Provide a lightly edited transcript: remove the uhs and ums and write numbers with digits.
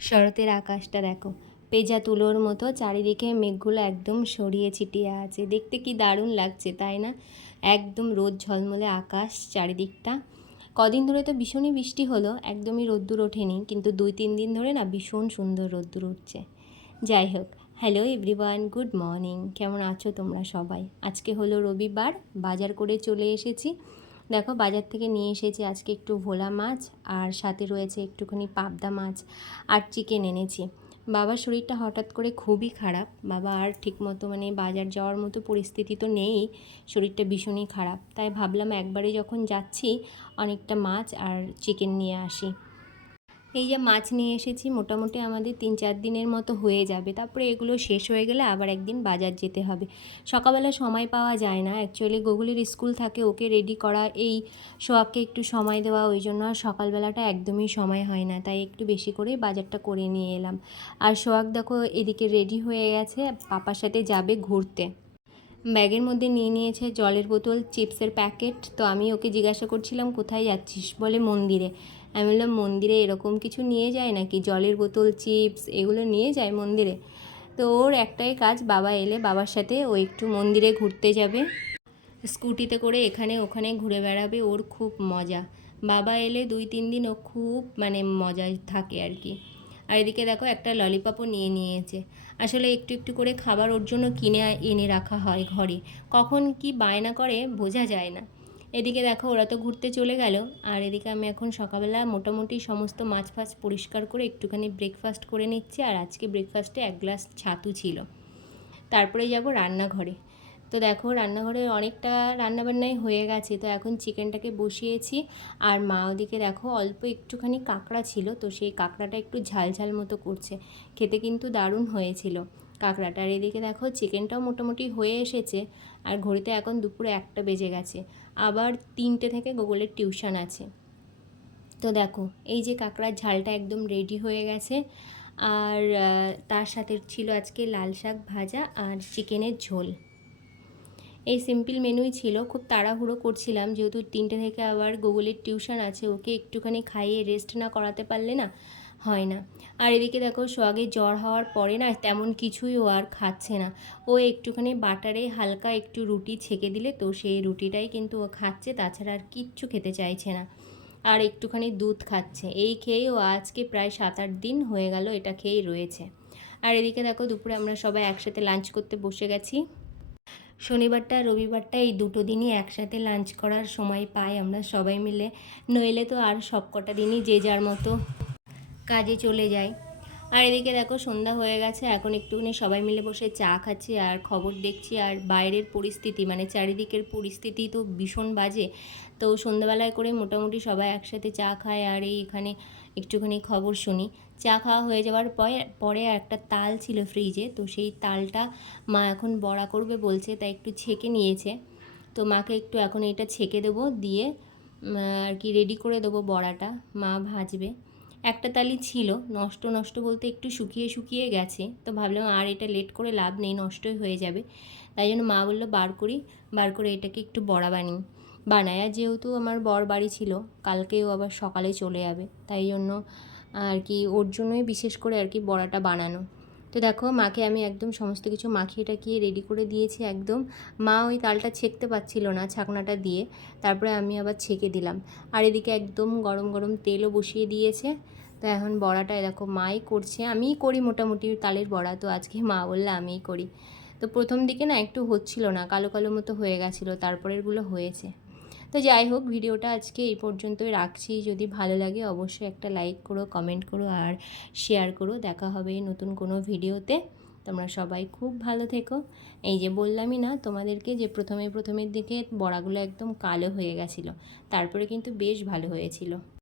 শরতের আকাশটা দেখো, পেঁজা তুলোর মতো চারিদিকে মেঘগুলো একদম ছড়িয়ে ছিটিয়ে আছে। দেখতে কি দারুণ লাগছে তাই না? একদম রোদ ঝলমলে আকাশ চারিদিকটা। কদিন ধরে তো ভীষণই বৃষ্টি হলো, একদমই রোদ্দুর ওঠেনি, কিন্তু 2-3 দিন ধরে না ভীষণ সুন্দর রোদ্দুর উঠছে। যাই হোক, হ্যালো এভরিওয়ান, গুড মর্নিং। কেমন আছো তোমরা সবাই? আজকে হলো রবিবার, বাজার করে চলে এসেছি। দেখো, বাজার থেকে নিয়ে এসেছি আজকে একটু ভোলা মাছ, আর সাথে রয়েছে একটুখানি পাবদা মাছ আর চিকেন এনেছি। বাবার শরীরটা হঠাৎ করে খুবই খারাপ। বাবা আর ঠিকমতো বাজার যাওয়ার মতো পরিস্থিতি তো নেই, শরীরটা ভীষণই খারাপ। তাই ভাবলাম একবারে যখন যাচ্ছি অনেকটা মাছ আর চিকেন নিয়ে আসি। এই যে মাছ নিয়ে এসেছি, মোটামুটি আমাদের 3-4 দিনের মতো হয়ে যাবে। তারপরে এগুলো শেষ হয়ে গেলে আবার একদিন বাজার যেতে হবে। সকালবেলা সময় পাওয়া যায় না, অ্যাকচুয়ালি গুগলের স্কুল থাকে, ওকে রেডি করা, এই সোহাগকে একটু সময় দেওয়া, ওই জন্য আর সকালবেলাটা একদমই সময় হয় না। তাই একটু বেশি করেই বাজারটা করে নিয়ে এলাম। আর সোহাগ দেখো এদিকে রেডি হয়ে গেছে, পাপার সাথে যাবে ঘুরতে। ব্যাগের মধ্যে নিয়ে নিয়েছে জলের বোতল, চিপসের প্যাকেট। তো আমি ওকে জিজ্ঞাসা করছিলাম কোথায় যাচ্ছিস, বলে মন্দিরে। আমি বললাম মন্দিরে এরকম কিছু নিয়ে যায় নাকি, জলের বোতল চিপস এগুলো নিয়ে যায় মন্দিরে? তো ওর একটাই কাজ, বাবা এলে বাবার সাথে ও একটু মন্দিরে ঘুরতে যাবে, স্কুটিতে করে এখানে ওখানে ঘুরে বেড়াবে, ওর খুব মজা। বাবা এলে 2-3 দিন ও খুব মজায় থাকে আর কি। আর এদিকে দেখো একটা ললিপপও নিয়ে নিয়েছে। আসলে একটু একটু করে খাবার ওর জন্য কিনে এনে রাখা হয় ঘরে, কখন কি বায়না করে বোঝা যায় না। এদিকে দেখো ওরা তো ঘুরতে চলে গেল, আর এদিকে আমি এখন সকালবেলা মোটামুটি সমস্ত মাছ ফাছ পরিষ্কার করে একটুখানি ব্রেকফাস্ট করে নিচ্ছি। আর আজকে ব্রেকফাস্টে 1 গ্লাস ছাতু ছিল। তারপরে যাব রান্নাঘরে। তো দেখো রান্নাঘরে অনেকটা রান্নাবান্নাই হয়ে গেছে, তো এখন চিকেনটাকে বসিয়েছি। আর মা ওদিকে দেখো অল্প একটুখানি কাঁকড়া ছিল, তো সেই কাঁকড়াটা একটু ঝাল ঝাল মতো করছে। খেতে কিন্তু দারুণ হয়েছিল কাঁকড়াটা। আর এদিকে দেখো চিকেনটাও মোটামুটি হয়ে এসেছে। আর ঘড়িতে এখন দুপুরে 1টা বেজে গেছে, আবার 3টে থেকে গুগলের টিউশন আছে। তো দেখো এই যে কাঁকড়ার ঝালটা একদম রেডি হয়ে গেছে। আর তার সাথে ছিল আজকে লাল শাক ভাজা আর চিকেনের ঝোল। এই সিম্পল মেনুই ছিল। খুব তাড়াহুড়ো করছিলাম, যেহেতু 3টে থেকে আবার গুগলের টিউশন আছে, ওকে একটুখানি খাইয়ে রেস্ট না করাতে পারলে না হয় না। আর এদিকে দেখো সোহাগের জ্বর হওয়ার পরে না তেমন কিছুই ও আর খাচ্ছে না। ও একটুখানি বাটারে হালকা একটু রুটি ছেঁকে দিলে তো সেই রুটিটাই কিন্তু ও খাচ্ছে, তাছাড়া আর কিচ্ছু খেতে চাইছে না। আর একটুখানি দুধ খাচ্ছে, এই খেয়েই ও আজকে প্রায় 7-8 দিন হয়ে গেল এটা খেয়েই রয়েছে। আর এদিকে দেখো দুপুরে আমরা সবাই একসাথে লাঞ্চ করতে বসে গেছি। শনিবারটা রবিবারটা এই দুটো দিনই একসাথে লাঞ্চ করার সময় পাই আমরা সবাই মিলে, নইলে তো আর সব কটা দিনই যে যার মতো কাজে চলে যায়। আর এদিকে দেখো সন্ধ্যা হয়ে গেছে, এখন একটুখানি সবাই মিলে বসে চা খাচ্ছি আর খবর দেখছি। আর বাইরের পরিস্থিতি চারিদিকের পরিস্থিতি তো ভীষণ বাজে। তো সন্ধ্যাবেলায় করে মোটামুটি সবাই একসাথে চা খায় আর এখানে একটুখানি খবর শুনি। চা খাওয়া হয়ে যাওয়ার পরে একটা তাল ছিল ফ্রিজে, তো সেই তালটা মা এখন বড়া করবে বলছে, তাই একটু ছেঁকে নিয়েছে। তো মাকে একটু এখন এটা ছেঁকে দেবো, দিয়ে আর কি রেডি করে দেবো বড়াটা, মা ভাজবে। একটা তালই ছিল, নষ্ট নষ্ট বলতে একটু শুকিয়ে শুকিয়ে গেছে। তো ভাবলাম আর এটা লেট করে লাভ নেই, নষ্টই হয়ে যাবে। তাই জন্য মা বললো বার করে এটাকে একটু বড়া বানায়। আর যেহেতু আমার বর বাড়ি ছিল, কালকেও আবার সকালে চলে যাবে, তাই জন্য আর কি ওর জন্যই বিশেষ করে আর কি বড়াটা বানানো। তো দেখো মাকে আমি একদম সমস্ত কিছু মাখিয়ে টাকিয়ে রেডি করে দিয়েছি একদম। মা ওই তালটা ছেঁকতে পারছিল না ছাকনাটা দিয়ে, তারপরে আমি আবার ছেঁকে দিলাম। আর এদিকে একদম গরম গরম তেলও বসিয়ে দিয়েছে। তো এখন বড়াটা দেখো মাই করছে, আমিই করি মোটামুটি তালের বড়া, তো আজকে মা বললে আমিই করি। তো প্রথম দিকে না একটু হচ্ছিল না, কালো কালো মতো হয়ে গেছিলো, তারপরেরগুলো হয়েছে। তো যাই হোক, ভিডিওটা আজকে এই পর্যন্তই রাখছি। যদি ভালো লাগে অবশ্যই একটা লাইক করো, কমেন্ট করো আর শেয়ার করো। দেখা হবে নতুন কোনো ভিডিওতে। তোমরা সবাই খুব ভালো থেকো। এই যে বললামই না তোমাদেরকে যে প্রথমের দিকে বড়াগুলো একদম কালো হয়ে গেছিলো, তারপরে কিন্তু বেশ ভালো হয়েছিল।